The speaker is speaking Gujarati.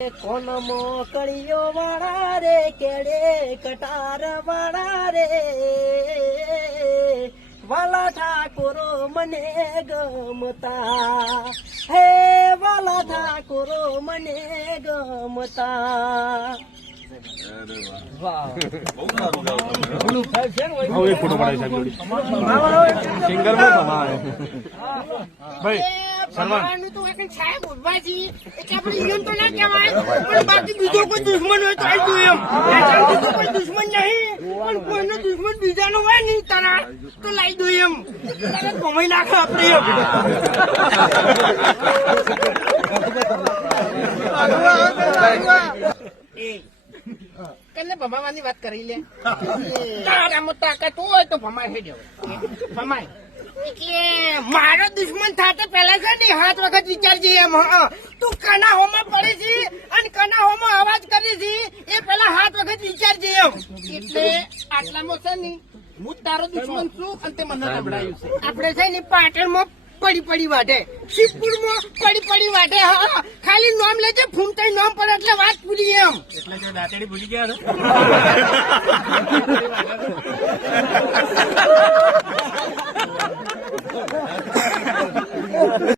કોન મોકળીઓ વાળા રે કેડે કટાર વાળા રે વાલા ઠાકોરો મને ગમતા હે વાલા ઠાકોરો મને ગમતા સાહેબ ઉભા છીએ એટલે આપણે ઈયન તો ના કહેવાય પણ બાકી બીજો કોઈ દુશ્મન હોય તો આવી દઉં એમ કોઈ દુશ્મન નહીં પણ કોઈનો દુશ્મન બીજાનો હોય નહીં તારા તો લાવી દઉં એમ તારે કમાઈ નાખે આપણે કને ભમાવાની વાત કરી લે તારામાં તાકાત હોય તો ભમાય હે ભમાય એટલે મારો દુશ્મન થાતે પેલા છે ને 7 વખત વિચારજે એમ તું કના હોમાં પડે છે અને કના હોમાં અવાજ કરે છે એ પેલા 7 વખત વિચારજે એમ એટલે આટલામાં છે ને હું તારો દુશ્મન છું અને તે મને સંભળાયું છે આપણે છે ને પાટણમાં પડી વાટે શિવપુરમાં પડી વાટે હા ખાલી નામ લેજે ફૂમતાઈ નામ પર એટલે વાત પૂરી એમ એટલે જો દાંતડી ભૂલી ગયા